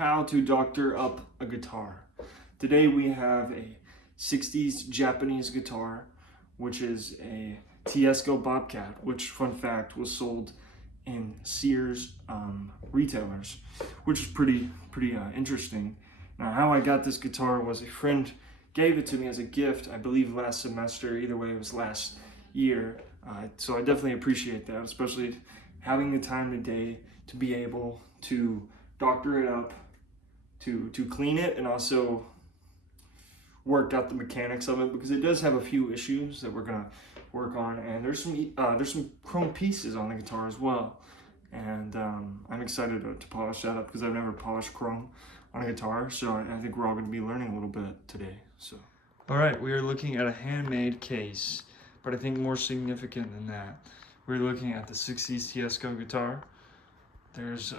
how to doctor up a guitar. Today we have a 60s Japanese guitar, which is a Teisco Bobcat, which, fun fact, was sold in Sears retailers, which is pretty interesting. Now, how I got this guitar was a friend gave it to me as a gift, I believe last semester. Either way, it was last year. So I definitely appreciate that, especially having the time today to be able to doctor it up, to clean it, and also work out the mechanics of it, because it does have a few issues that we're gonna work on, and there's some chrome pieces on the guitar as well, and I'm excited to polish that up because I've never polished chrome on a guitar, so I think we're all going to be learning a little bit today. So, all right, we are looking at a handmade case, but I think more significant than that, we're looking at the 60s Teisco guitar. There's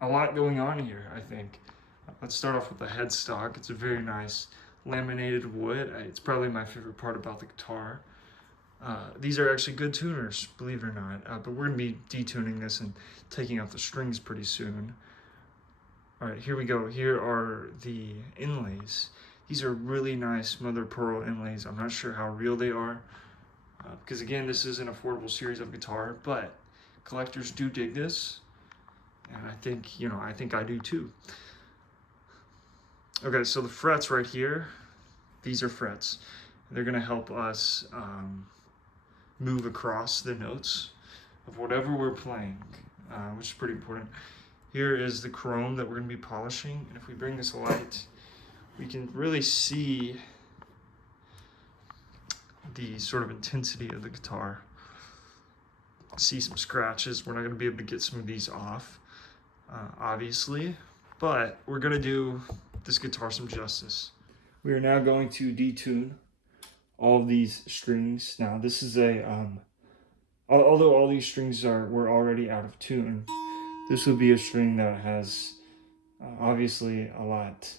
a lot going on here, I think. Let's start off with the headstock. It's a very nice laminated wood. It's probably my favorite part about the guitar. These are actually good tuners, believe it or not, but we're going to be detuning this and taking out the strings pretty soon. All right, here we go. Here are the inlays. These are really nice mother of pearl inlays. I'm not sure how real they are, because again, this is an affordable series of guitar, but collectors do dig this, and I think I do too. Okay, so the frets right here, these are frets. They're gonna help us move across the notes of whatever we're playing, which is pretty important. Here is the chrome that we're gonna be polishing, and if we bring this light, we can really see the sort of intensity of the guitar. See some scratches. We're not gonna be able to get some of these off, obviously, but we're gonna do this guitar some justice. We are now going to detune all of these strings. Now, this is although all these strings were already out of tune, this would be a string that has obviously a lot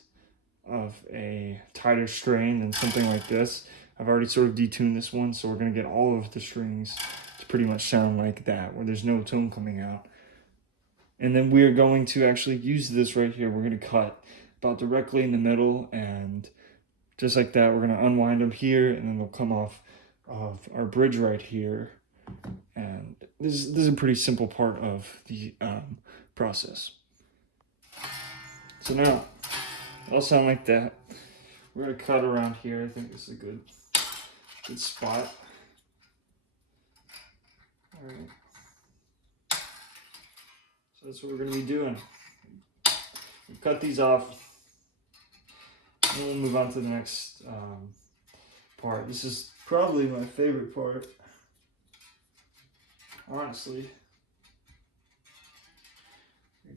of a tighter strain than something like this. I've already sort of detuned this one, so we're going to get all of the strings to pretty much sound like that, where there's no tone coming out. And then we're going to actually use this right here. We're going to cut about directly in the middle, and just like that, we're going to unwind them here, and then they'll come off of our bridge right here. And this is a pretty simple part of the process. So now, it'll sound like that. We're going to cut around here. I think this is a good spot. All right. So that's what we're going to be doing. We'll cut these off, and we'll move on to the next part. This is probably my favorite part, honestly.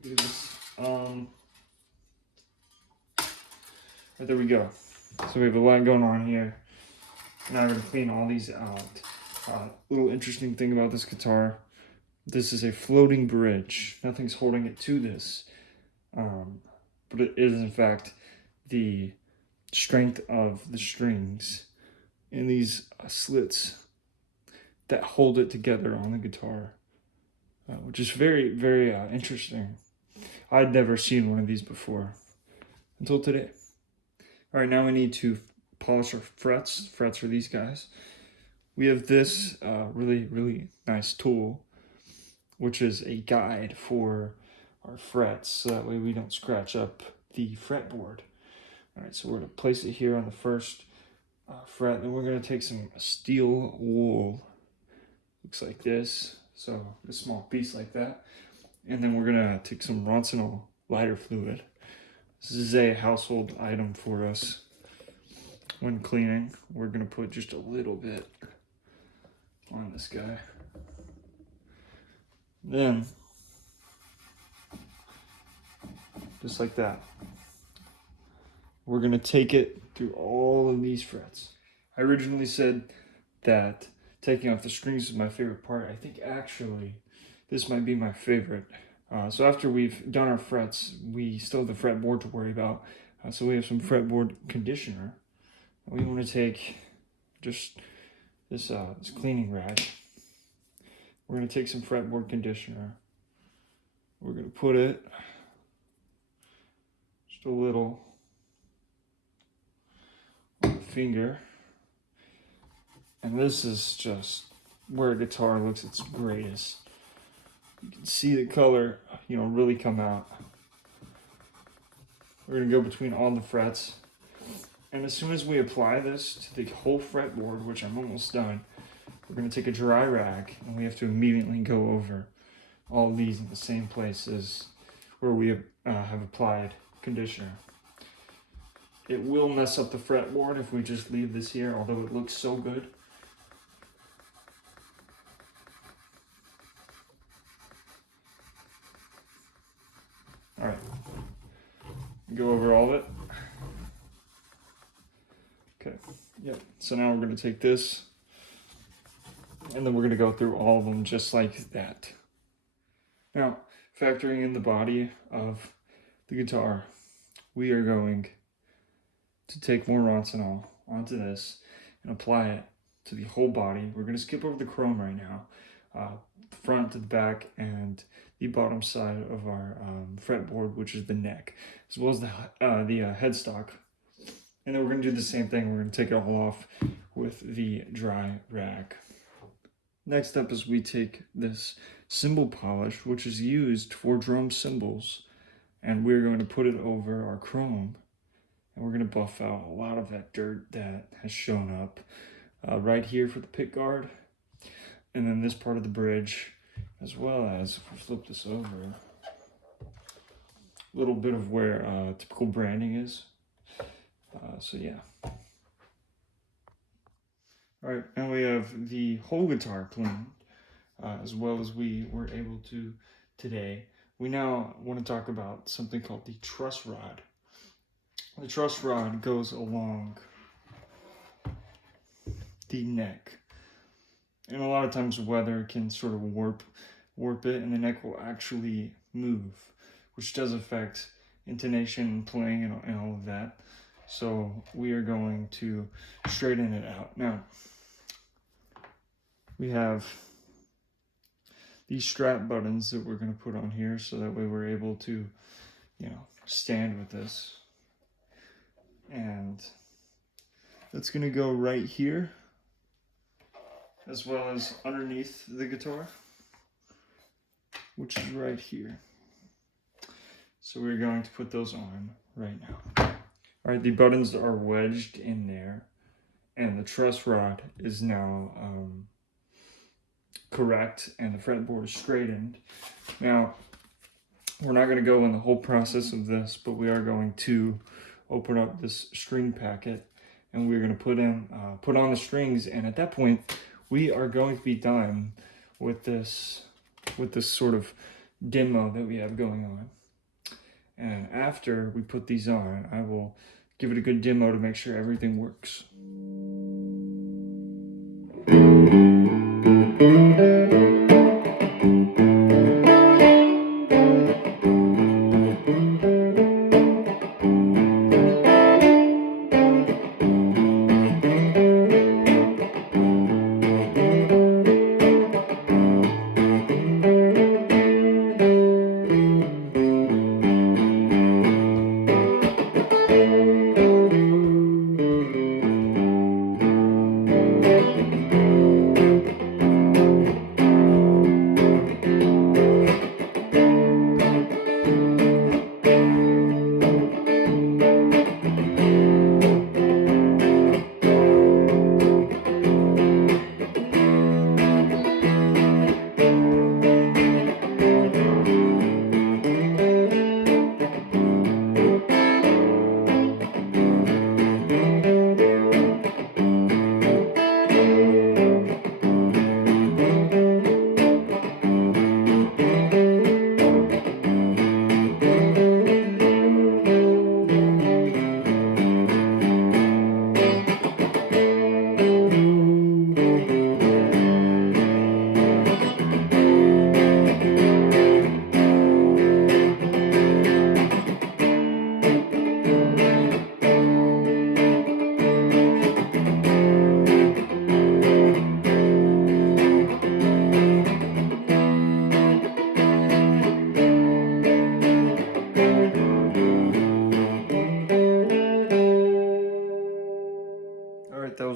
Do this. Right, there we go. So we have a lot going on here. Now we're going to clean all these out. Little interesting thing about this guitar, this is a floating bridge. Nothing's holding it to this. But it is, in fact, the strength of the strings in these slits that hold it together on the guitar, which is very interesting. I'd never seen one of these before until today. All right, now we need to polish our frets. Frets are these guys. We have this really nice tool, which is a guide for our frets, so that way we don't scratch up the fretboard. All right, so we're going to place it here on the first fret, then we're going to take some steel wool, looks like this, so a small piece like that, and then we're going to take some Roncinol lighter fluid. This is a household item for us when cleaning. We're going to put just a little bit on this guy. Then, just like that, we're going to take it through all of these frets. I originally said that taking off the strings is my favorite part. I think actually this might be my favorite. So after we've done our frets, we still have the fretboard to worry about. So we have some fretboard conditioner. We want to take just this cleaning rag. We're going to take some fretboard conditioner. We're going to put it Just a little on the finger. And this is just where a guitar looks its greatest. You can see the color, really come out. We're gonna go between all the frets. And as soon as we apply this to the whole fretboard, which I'm almost done, we're gonna take a dry rag and we have to immediately go over all these in the same places where we have applied conditioner. It will mess up the fretboard if we just leave this here, although it looks so good. All right, go over all of it. Okay, yep, so now we're gonna take this and then we're gonna go through all of them just like that. Now, factoring in the body of the guitar, we are going to take more Roncinol onto this and apply it to the whole body. We're gonna skip over the chrome right now, the front to the back and the bottom side of our fretboard, which is the neck, as well as the headstock. And then we're gonna do the same thing. We're gonna take it all off with the dry rag. Next up is we take this cymbal polish, which is used for drum cymbals, and we're going to put it over our chrome. And we're gonna buff out a lot of that dirt that has shown up right here for the pick guard, and then this part of the bridge, as well as, if we flip this over, a little bit of where typical branding is. So yeah. All right, now we have the whole guitar cleaned, as well as we were able to today. We now want to talk about something called the truss rod. The truss rod goes along the neck, and a lot of times weather can sort of warp it, and the neck will actually move, which does affect intonation and playing and all of that. So we are going to straighten it out. Now, we have these strap buttons that we're going to put on here, so that way we're able to, stand with this. And that's going to go right here, as well as underneath the guitar, which is right here. So we're going to put those on right now. All right, the buttons are wedged in there, and the truss rod is now correct, and the fretboard is straightened. Now, we're not going to go in the whole process of this, but we are going to open up this string packet, and we're going to put on the strings, and at that point, we are going to be done with this sort of demo that we have going on. And after we put these on, I will give it a good demo to make sure everything works.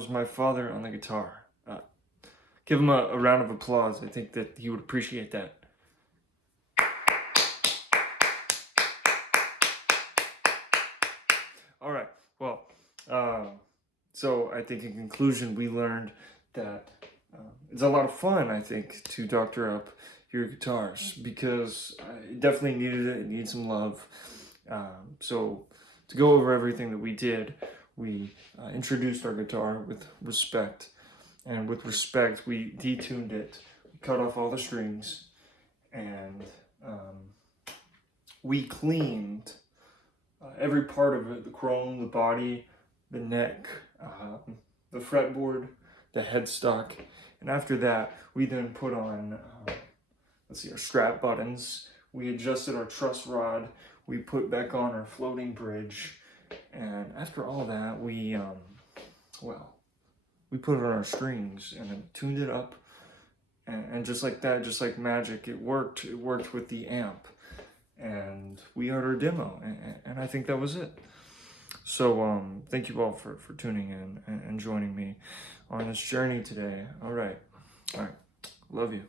was my father on the guitar. Give him a round of applause. I think that he would appreciate that. All right, well, so I think in conclusion, we learned that it's a lot of fun, I think, to doctor up your guitars, because it definitely needed it. It needs some love. So to go over everything that we did, we introduced our guitar with respect. And with respect, we detuned it, we cut off all the strings, and we cleaned every part of it, the chrome, the body, the neck, the fretboard, the headstock. And after that, we then put on, our strap buttons. We adjusted our truss rod. We put back on our floating bridge. And after all that, we put on our strings and then tuned it up. And just like that, just like magic, it worked. It worked with the amp. And we heard our demo, and I think that was it. So thank you all for tuning in and joining me on this journey today. All right. Love you.